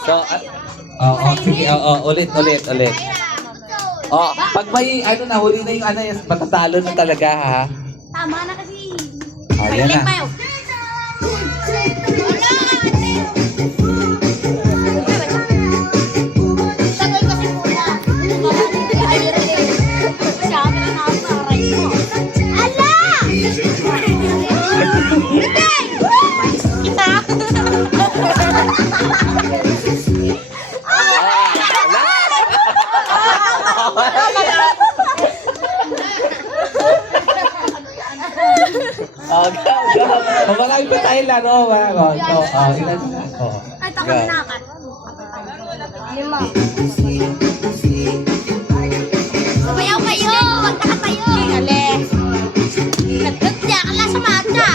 So, sige, ulit. Pag may, nahuli na yung matatalo na talaga, ha? Tama na kasi. Yan na. Tagal kasi muna. Siya, pinanakasaray mo. Ala! Kita! Go. Marami pa tayo laro. Ilan na? Ay, takot na akat. 5. Sumayaw kayo! Magtaka kayo! Ale! Nagtag niya ka lang sa mata!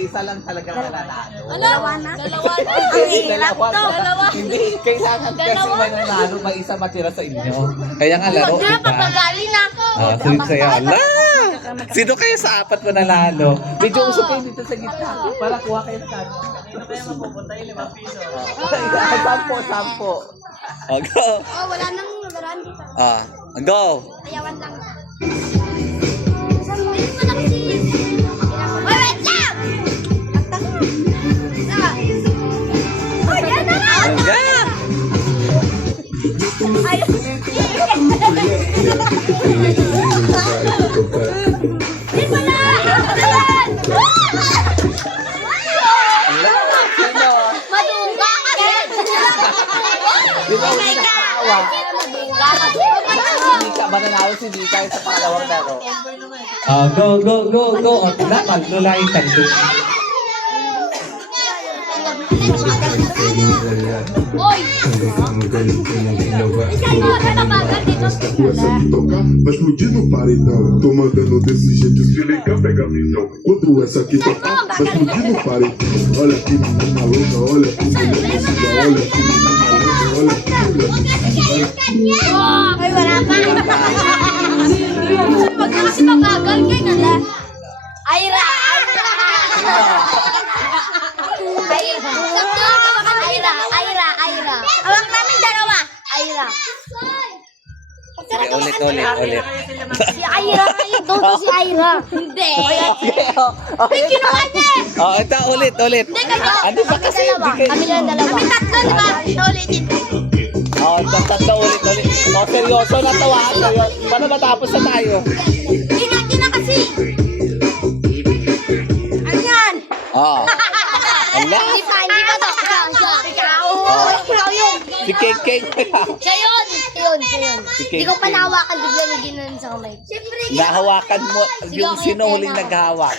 Isa lang talaga mananalo. Dalawa na? Dalawa. Hindi, kailangan kasi mananalo, may isa matira sa inyo. Kaya nga laro Huwag na, kita. papagali na ako. Sulit sa'yo. Ala! Sino kayo sa apat mananalo? Medyo usok kayo dito sa gitna. Para kuha kayo sa akin. Sino kayo mapupunta yung 5 piso? 10. Go. Oh, wala nang nagaraan dito. Go. Ayawan lang. Saan mo? Ayun mo lang si... Wait lang! Oh, yan na nga! Hanggang! Di ba na? Ayan! Sino? Madungga kasi! Di ba hindi nakakawa? Madungga kasi! Hindi ka mananalo si Dika sa pangalawang laro. Go. Maglulayin tayo. Oy! Ikaw mo, natabagan dito. Essa de tocar, vai explodir no paredão. Tô mandando desse jeito, se liga, pega a visão. Quando essa aqui tocar, vai explodir no paredão. Olha que menina louca, olha que menina louca, olha que menina louca, olha que Ay, wala pa. Huwag na kasi mabagal kayo nala. Ayra! Ayra. Awak namin dalawa. Ayra. Sige, ulit. Si Ayra kayo. Doon si Ayra. Hindi. May kinuha niya. Ito, ulit. Hindi kami. Ano ba kasi? Kami lang dalawa. Kami tatlo, di ba? Ulitin. Tatlo ulit. Seryoso na to, ha? Paano matapos na tayo? Gina kasi. Anyan. Ala? Hindi ba to? Ikaw yun. Si Keng. Siya yun. Hindi ko pa nahawakan, bigla may ginanon sa kamay. Siyempre, Nahawakan mo yung sino huling naghahawak.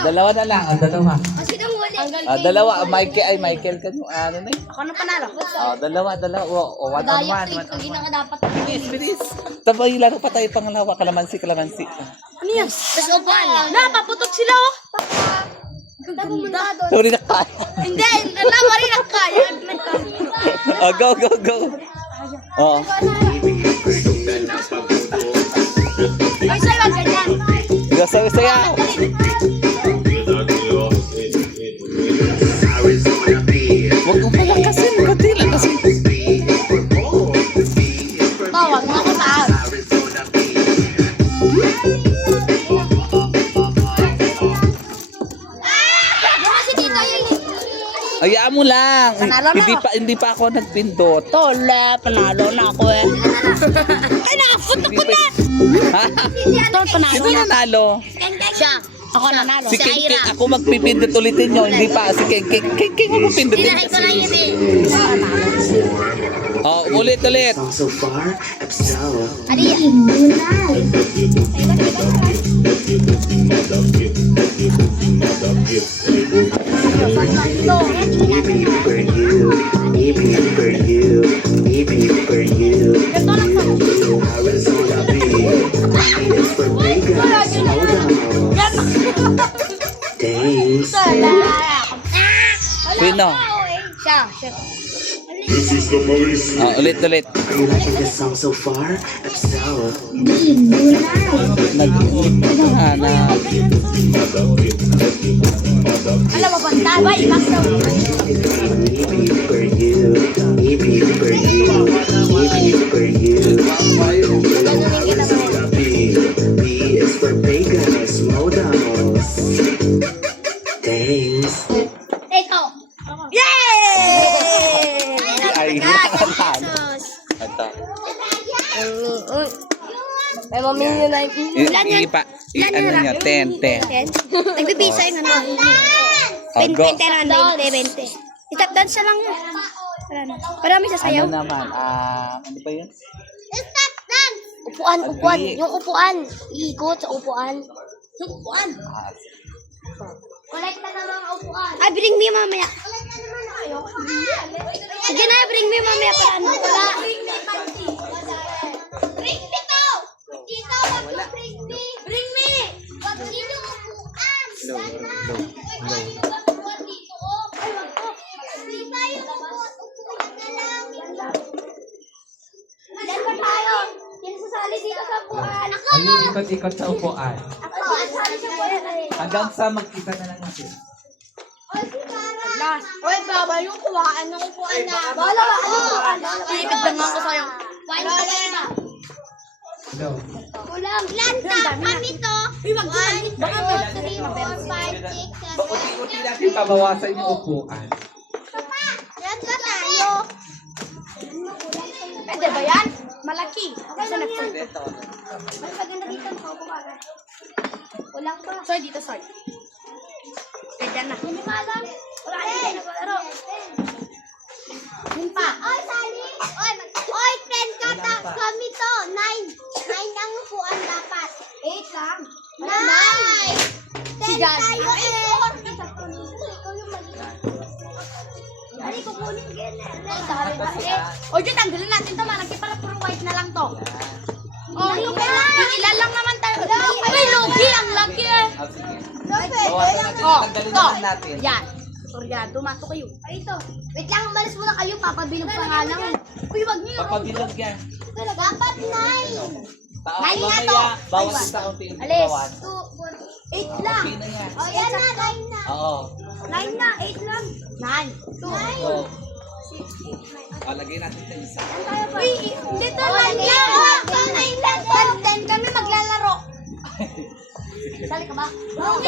Dalawa na lang. Dalawa. Sino huli? Dalawa. Michael ka yung ano na Ako na panalo. Dalawa. Daya ko, hindi na ka dapat. Bilis. Tapos laro pa tayo pangalawa. Kalamansi. Ano yan? Tapos upan. Napaputok sila oh. Pumunta doon. Sorry na kaya. Hindi, alam rin ang kaya. Go. Ay, sa'yo ang ganyan. Saya. Huwag mo pala kasi. Batila kasi. Tawag mo ako taas. Gano'n si Tita yun eh. Hayaan mo lang. Panalo na Hindi pa ako nagpindot. Tole, panalo na ako eh. Ay, nakapunta ko na. Ha? Tol, panalo Sino na. nanalo? Siya. Ako nanalo. Si King. Ako magpipindot ulitin nyo. Hindi pa. Si King. King ako pindutin. Dinahay ko lang yun eh. Ulit. So far, episode. Adi. EP for you. Arizona Beach for Vegas. Hold on. Thanks. Sino? Siya. This is the police. Ulit. Are you liking this song so far? If so, Alam mo, bantabay, baksaw. maybe for you, maybe for you, maybe for you. B is for Vegas models. Thanks. Ito. Yay! Ay, Jesus. ito. May mamili na Ilan yan? Ano niya? 10. Nagbibisa yung ano. Go. 20 lang, 20. Itap dance lang yun. Wala na. Parami sasayaw. Ano naman? Ano ba yun? Stop dance! Upuan. Yung upuan. Iikot sa upuan. Yung upuan. Collect na naman ang upuan. Ay, bring me mamaya. Collect na naman kayo. Sige na, bring me mamaya para ano. Wala. Bring me panty. Bring me to! Dito, wag yung bring me. Bring me! Wag dito upuan. Upuan yung upuan dito. Ay, wag ko. Hindi tayo upuan na lang. Yan pa tayo. Yan sasali dito sa upuan. Ako! Yung ikot-ikot sa upuan. Ako! Sasali sa upuan. Hanggang sa magkita na lang natin. Last. Oy, baba yung kuhaan ng upuan na. Bala, Ibig lang ako sa'yo. Wine ka ba na? No. Kulang. Lanta, kami to. 1, 2, 3, 4, 5, 6, 7. Uti-uti natin pabawasan yung upuan. Lanta tayo. Pwede ba yan? Malaki. Kasi nagpunta. Mas maganda dito. Kulang pa. Soy, dito, soy. Pwede na. Hindi malam. Wala ka dito naglaro. Yun pa. Oy, sali. Oy, 10 kata. Kami to. 9. 9 ang upuan dapat. 8 lang. 9. 10 tayo eh. Ikaw yung mali. Ari, kukunin ganyan. O, dyan, tanggalin natin ito. Malaki para puro white na lang to. Oh, yung ilan lang naman tayo. Uy, lugi. Ang laki eh. Sige. Bawasan natin. Tanggalin naman natin. Yan. Soryado, mato kayo. Ay, ito. Wait lang, umalis muna kayo. Papabilog pa nga lang. Uy, wag niyo. Papabilog yan. Dapat 9. Nine nga to. Mamaya, bawas sa unti-unti. Alis. Bawas. 8 lang. Okay na yan. Oh, yan na. 9 na. Oo. 9 na. 8 lang. 9. 2. So, lagay natin sa isa. Uy, dito 9 lang. 9 lang. 10 kami maglalaro. Sali ka ba?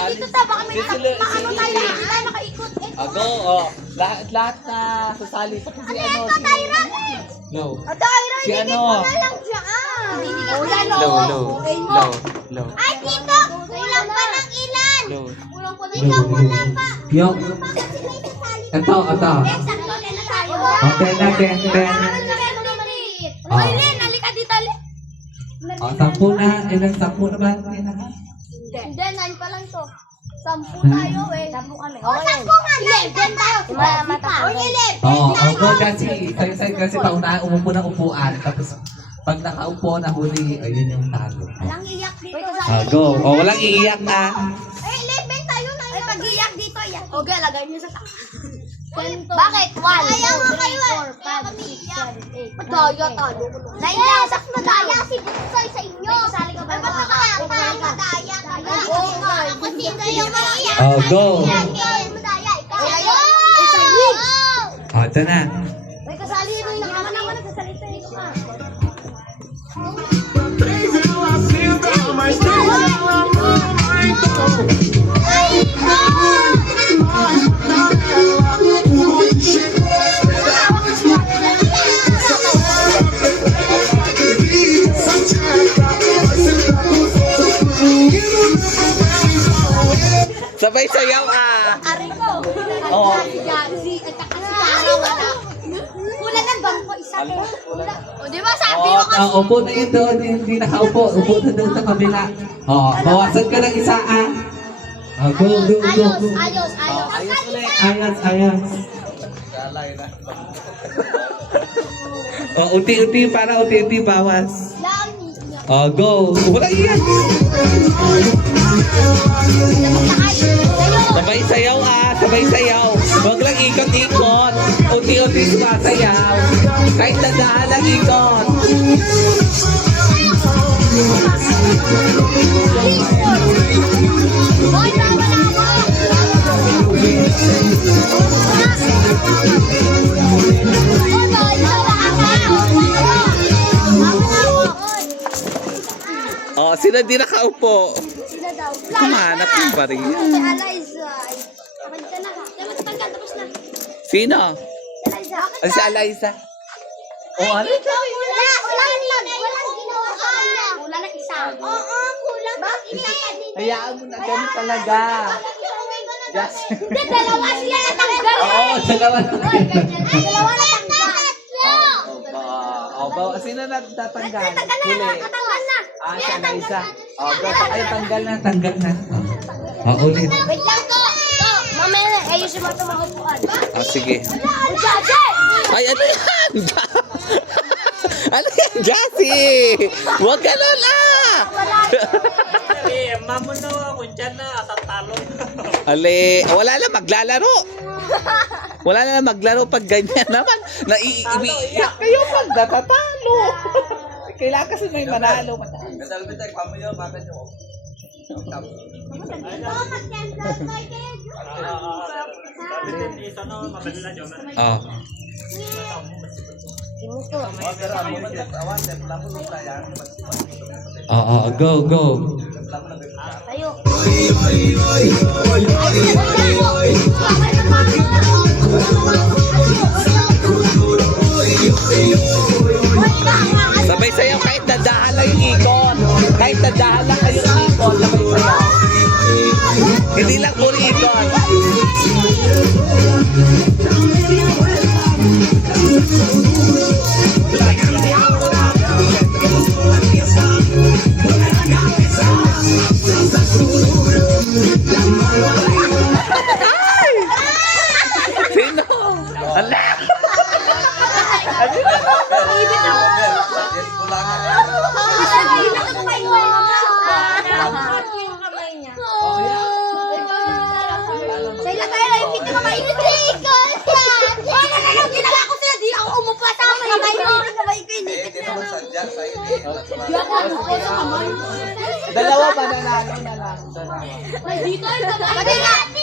Dito ta. Baka may maano tayo. Hindi tayo makaikot. Go. Lahat na sasali sa kasi ano. Ito, Tyra. No. Ito, Tyra. Si Ibigay ano? mo na lang siya. Wala na. Low. Ay, dito. Kulang pa ng ilan. Low. Kulang pa. Ikaw, wala pa. Yung, Pa kasi may sasali. ito. Sakto na tayo. Okay na, 10. Ay, Len, halika dito, Len. O, 10 na. Ilang 10 na ba? Hindi, 9 pa lang to. 10 tayo eh. 10 kami. Oh, 10 nga. 11 tayo. Mata. O, 11. Oo, kasi sa'yo kasi paunahan umupo ng upuan. Tapos, pag nakaupo na huli, ayun yung talo. Walang iyak dito. Go. Walang iiyak na. Ay, 11 tayo na. Ay, pag iyak dito, iyak. Okay, lagay niyo sa taas. Bakit? 1, 2, 3, 4, 5, 6, 7, 8. Madaya tayo. 9 lang. Sakto madaya si Busoy sa inyo. Ay, ba't nakakaya? Madaya tayo. Oo nga. Ako si Dayo maiyak. Go. Madaya. Ikaw. O, ito na. May kasali mo yung naman ako nagsasalita. Dito ka. Sabay sayaw Ari ko. Oo. Si Tara wala. Kulang ng bangko isa. O, di ba sabi mo kasi? Upo na yun doon. Hindi nakaupo. Upo na doon sa kabila. O, bawasan ka ng isa, Go. Ayos. Ayos. O, unti-unti para unti-unti bawas. Lang. Go. Wala yan. Sabay sayaw sabay sayaw. Huwag lang ikot-ikot. Unti-unti sumasayaw. Kahit dadaan lang ikot. Boy, tama na ako. Sino di nakaupo? Sila daw. Kumanap yung bari. Si Eliza. Okay ka na. Tanggal, tapos na. Sino? Si Eliza. Si Eliza. Ano? Walang ginawa sa kanya. Kulang na isa. Oo, kulang. Bakit yan? Hayaan mo na, ganun talaga. Yes. Hindi, dalawa sila natanggal. Oo, dalawa na. Dalawa natanggal. Sino na tatanggal? Natanggal na. Huli. Natanggal na. Si Eliza. Go. Ay, tanggal na. Tanggal na. Ulit. Wait lang to. Mamaya, ayusin mo ito makupuan. Sige. Jaja! Ay, ano yan? Ano yan, Jassy? Huwag ganun Mamuno ako dyan na asat talon. Ale, wala lang maglalaro. Wala na maglaro pag ganyan naman. Naiiyak kayo pag natatalo. Kailangan kasi may manalo. Kadalbitay, pamayo, bakit nyo? Dabitin, ito na, mabalilan yun. Go. Tayo. Sabay sayaw kahit nadahan lang yung ikon. Kahit nadahan lang kayo yung ikon, sabay sayaw. Hindi lang puro ikon. Sino? Ala! Sila tayo, ipit na kamay ko. Ano na lang ginawa ko sila? Di ako umupa sa kamay. Kamay ko, inipit na lang. Di ako umupa sa kamay. Dalawa mananalo na lang. Dito ay kamay.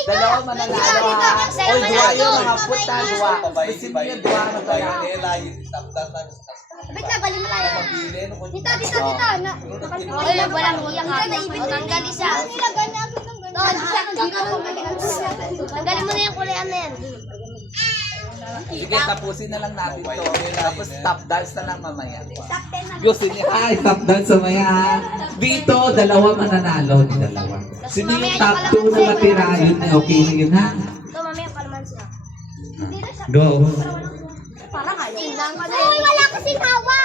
Dalawa mananalo ha. Oy, duwa yun mga puta, duwa. Gusto mo yun, duwa na tayo. Wait lang, bali mo lang yan. Dito. Ay, walang iyak ha. Tanggal isa. Tanggalin mo na yung kulian na yan. Sige, tapusin na lang natin to. Tapos top dance na lang mamaya. Top 10 na. Gusto niya. Hi, top dance sa maya. Dito, dalawa mananalo. Di dalawa. Sino yung top 2 na matira? Yun, okay na yun ha. Ito, mamaya palaman siya. Go. Parang ayaw. Tingnan ko na. Uy, wala kasing hawa.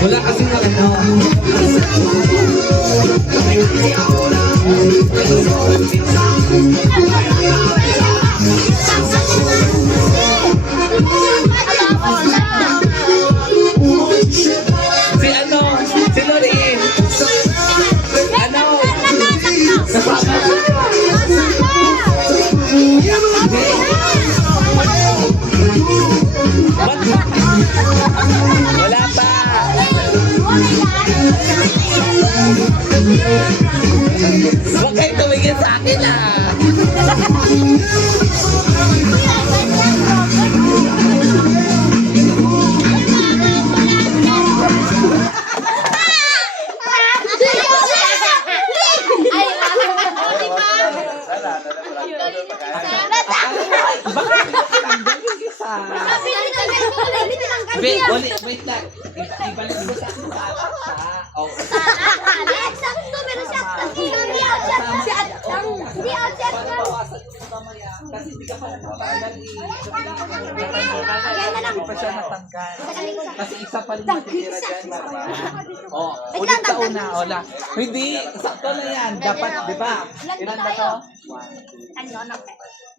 Wala kasi na ano. Si ano? Si Lorin. Ano? Wala pa. Huwag kayo tumingin sa akin Wait lang. Ibalik mo sa akin sa akin siya. Oh. Kasi hindi ka pa natanggal Hindi pa siya natanggal. Kasi isa pa rin natitira dyan. Ulit sa una. Wala. Hindi. Sakto na yan. Dapat, di ba? Ilan ba to?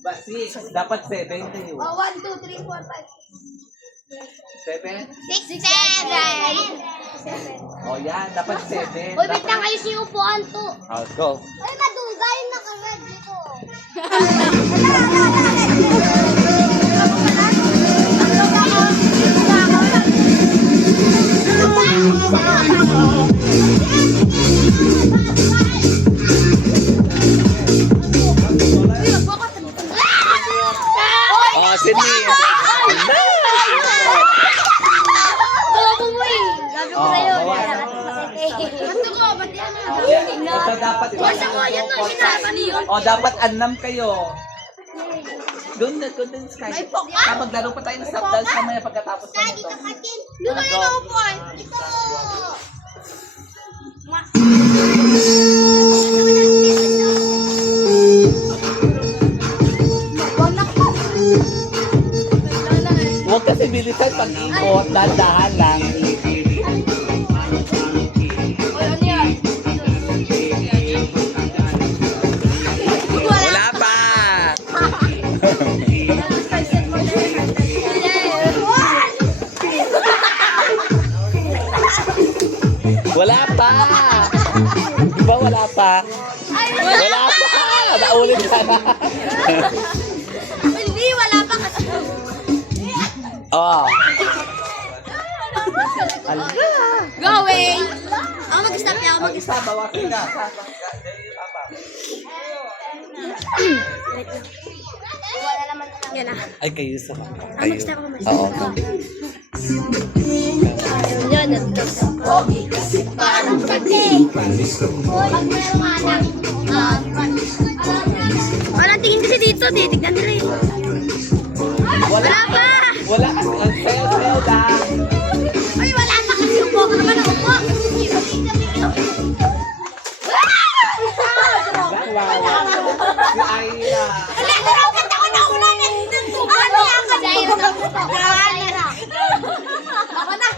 6. Dapat 7 tayo. 1, 2, 3, 4, 5. 7? 6, 7. O yan, dapat 7. Uy, wait lang, ayos yung upuan to. Let's go. Uy, madugay yung naka-red dito. Oh, si Nia. Oh, bawasan. Ito dapat O, dapat 6 kayo. Doon Sky. Maglaro pa tayo ng stop dance mamaya pagkatapos na ito. Dito yung upuan. Dito. Huwag kasi bilisan pag-ikot. Dahan-dahan lang. Wala pa. Wala pa. Di ba wala pa? Wala pa. Naulit ka na. Hindi, wala pa kasi. Oh. Go away! Ako mag-stop niya, ako Isa, bawasan ka. Wala naman na lang. Yan na. Ay, kayo sa Ako mag-stop ako mas. Oo. Yan, ito. Parang pati. Pag merong anak. Wala tingin kasi dito, titignan nila eh. Wala pa! Wala kasi. Ang sayo-sayo lang. Ay, wala pa kasi upo. Ano ba na upo? Si Aira. Wala, narokat ako na ulan. Ano yan? Ako na.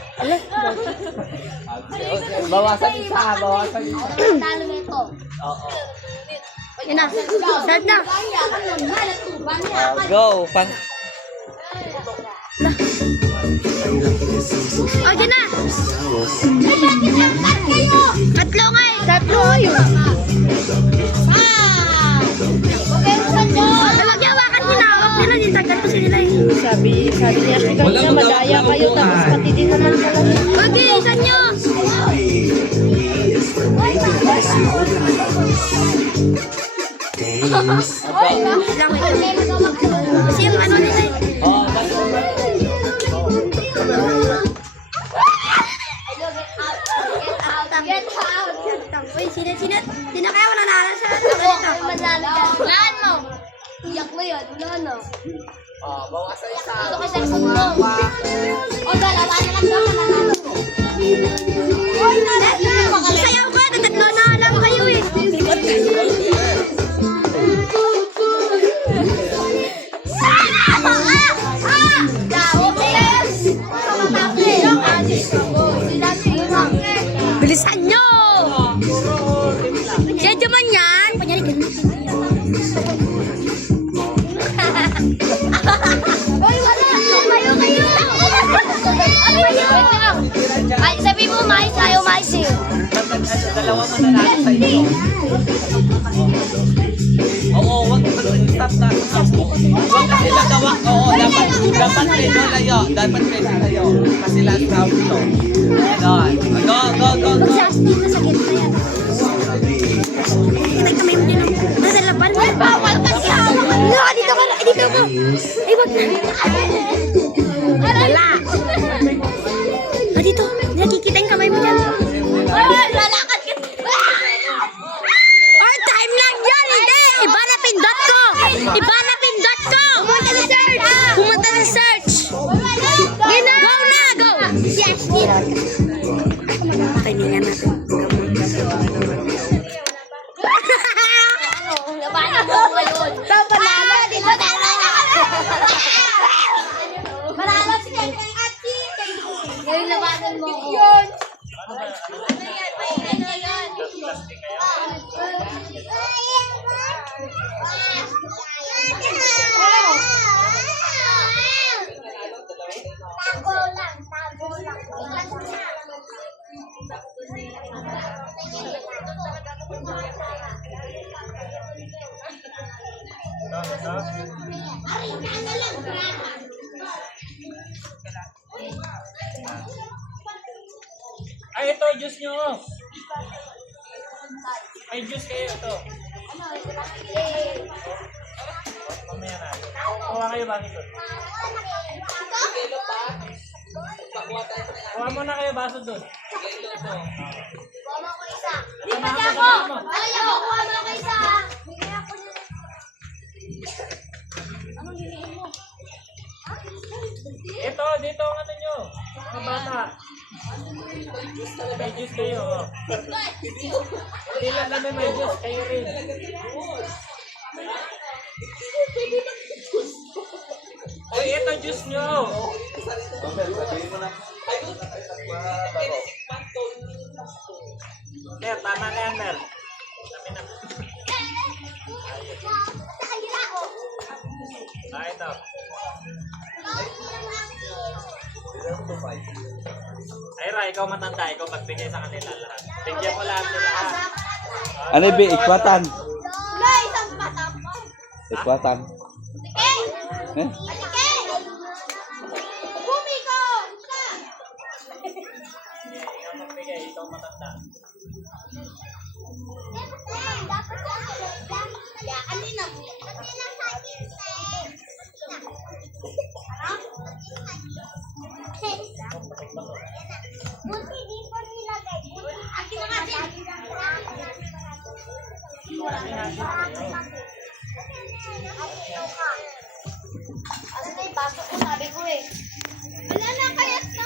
Bawasan isa. Bawasan isa. Talo nito. Oo. Yan na. Start na. Go. Okay na. Tatlo nga eh. Tatlo yun. Tawag niya, wakan ginawag nila. Nintagal ko sila eh. Sabi niya, kanina madaya kayo, tapos pati din naman pala. Okay, isan nyo. Kasi yung ano nila eh. Oo. Get out! Uy, sino kaya wala na sa ganito? Laan mo! Iyak mo yun, no? Bawasan isa. Ito kasi sa sumo. O, dalawa na lang daw mananalo. Uy, sayaw ka, tatatlo na lang kayo eh. Bilisan nyo! Medyo man yan. Panyari ganun. Uy, wala! Kayo! Ay, sabi mo, mais tayo, mais eh. Dalawa mo na lang sa inyo. Oo, wag stop na. Wag kasi nagawa. Oo, dapat medyo layo. Dapat medyo layo. Kasi last round to. Ganon. Go. Magsastig na sa gitna yan. Ay, kamay mo dyan. Nasa laban. Ay, bawal kasi hawak. No, dito ka. Dito ka. Ay, wag na. Wala. Dito. Nakikita yung kamay mo dyan. Ay, lalakad ka. Or time lang yan. Hindi. Iba na pindot ko. Pumunta sa search. Go na. Go. Yes. Timingan natin. Manalo si Kay Ati. Ngayon labanan mo. Yun. Arika na lang, brata. Ay, ito, juice nyo. May juice kayo ito. Mamaya na. Kuha kayo baso doon. Kuha mo na kayo baso doon. Kuha ko isa. Di ba Ako! Ay, ako, kuha mo ako isa. Bigyan ako niya. Anong hinihin mo? Ito, dito ang ano nyo. Mga bata. May juice kayo. Oh. Hindi lang kami may juice. Kayo rin. Ay, ito juice nyo. Mer, tama na yan, Mer. Ah, ito. Ay, Ra, ikaw matanda. Ikaw magbigay sa kanila lahat. Bigyan mo lahat nila. Ano ba? Ikwatan. Nay, isang patak. Ikwatan. Eh? Sige! Bumi ko! Ikaw magbigay. Ikaw matanda. Buti di pa nilagay. Akin na nga Ano na yung baso ko? Sabi ko eh. Wala na kaya sa...